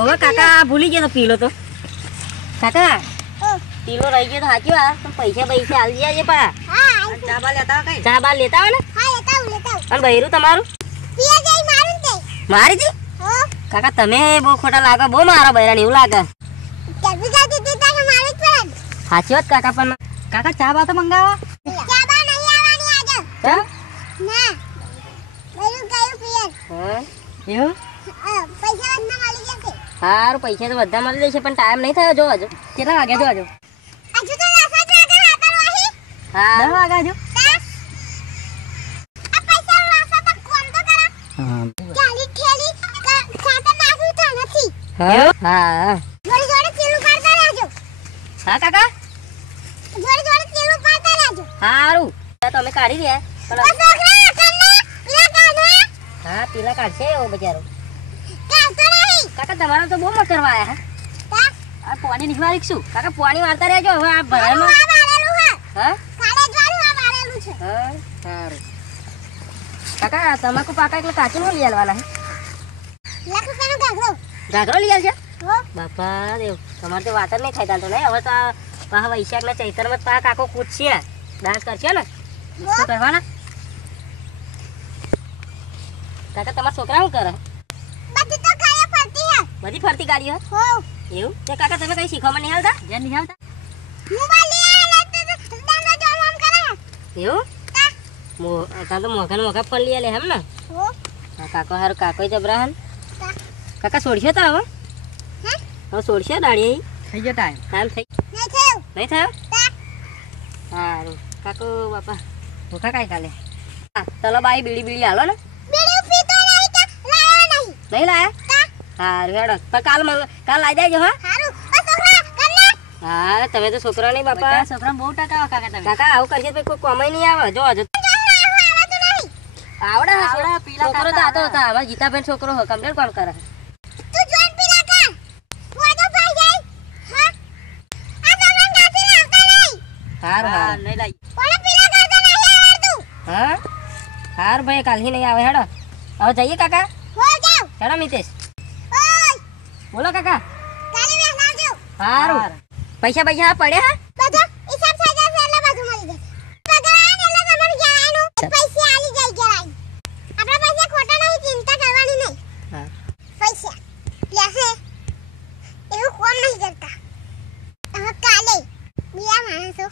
ઓવે કાકા ભૂલી ગયો તો પીલો તો. કાકા પીલો રહી ગયો તો સાચી વાત. પણ પૈસા પૈસા આવી જાય પા ચાબા લેતા કઈ? ચા બાર લેતા હોય ને? હા લેતા અને બૈરું તમારું? જઈ મારું તે મારી જી? કાકા તમે બહુ ખોટા લાગો બહુ મારો બૈરાને એવું લાગે. સાચી વાત કાકા પણ કાકા ચા બા તો મંગાવા. ચા બા નહીં આવવાની આજે ના. બધું ગયું પિયર. હા? એવું? સારું પૈસા તો બધા મળી જશે પણ ટાઈમ નહીં થયો જો હજુ કેટલા વાગ્યા જો હજુ હજુ તો દસ જ વાગે હાકર વાહી. હા. દસ વાગ્યા હજુ? તા આ પૈસા વાસા તો કોણ તો કરા ચાલી ઠેલી ક- ખાતર નાખ્યું તો નથી. હા? હા જોડે જોડે ચીલું પાડતા રહેજો. હા કાકા? જોડે જોડે ચીલું પાડતા રહેજો. સારું તો અમે કાઢી રહ્યા. પણ હા પેલા કાઢશે એવો નહીં કાકા તમારા તો બહુ મકરવા આયા હા. આ પાણી નીકળવા શું? કાકા પાણી વાળતા રહેજો. હવે આ ભરાનો હા. સારું. કાકા તમાકુ પાકા એટલે કાચું નો લઈ આવવાના હે? ઘાઘરો લઈ આવશે બાપા દેવ. તમારે તો વાતર નહીં થાય તો નહીં. હવે તો આ પાછા વૈશાખના ચૈતરમાં તો પાછા કાકો કૂદશે. ડાન્સ કરશે ને? શું કરવાના? કાકા તમારા છોકરા શું કરે બધી તો કાલે ફરતી હે બધી ફરતી ગાડીઓ હો. એવું? તે કાકા તમે કઈ શીખવામાં નહીં આવતા જે નિહાલતા મોબાઈલ લે લે તો દાંડો જોમ આમ કરે. એવું? મો કાં તો મોઘા મોઘા ફળ લઈ આલે એમ ને? કાકો હારું કાકો જબરા હન કાકા છોડશે તો હવે હે? હવે છોડશે દાડી થઈ ગયો ટાઈમ. ટાઈમ થઈ. નહીં થયું? નહીં થયો? સારું કાકો બાપા. ભૂખા કાંઈ કાલે. હા ચલો બાઈ બીડી બીડી હાલો ને. બીડી પીતો નહીં કે? લાયો? સારું હેડો. પણ કાલ કાલ દેજો હા. હારું. હા તમે તો છોકરા નહીં બાપા. છોકરા બહુ ટકાવા કાકા તમે. કાકા આવું કરશે તો કોઈ કોમાઈ નહીં આવે. જો હજુ. આવડે આવડે, પીલા છોકરો તો આતો હતા. અમારા જીતાબેન છોકરો હો કમ્પ્લેટ કોણ કરે? તું જોન પીલા કર વાજો પાઈ જાય. હા? આ તમને ગાતી લાવતા નહીં. સારું હા, નહીં લાવી કોણે પીલા કરતા નહીં આવડતું? હા? સારું ભાઈ કાલથી નહીં આવે. હેડો. હવે જઈએ કાકા? હો જાવ હેડો મિતેશ. બોલો કાકા. કાલે વેસ આવજો. સારું પૈસા પૈસા પડ્યા હા બધો હિસાબ થઈ જશે એટલે બધું મળી જશે. પગાર એટલે તમારું જવાનું પૈસા આલી જાય જરાય આપણા પૈસા ખોટા નહીં ચિંતા કરવાની નહીં. હા. પૈસા. લેશે એવું કોમ નહીં કરતા. હવે કાલે. બીજા માણસો.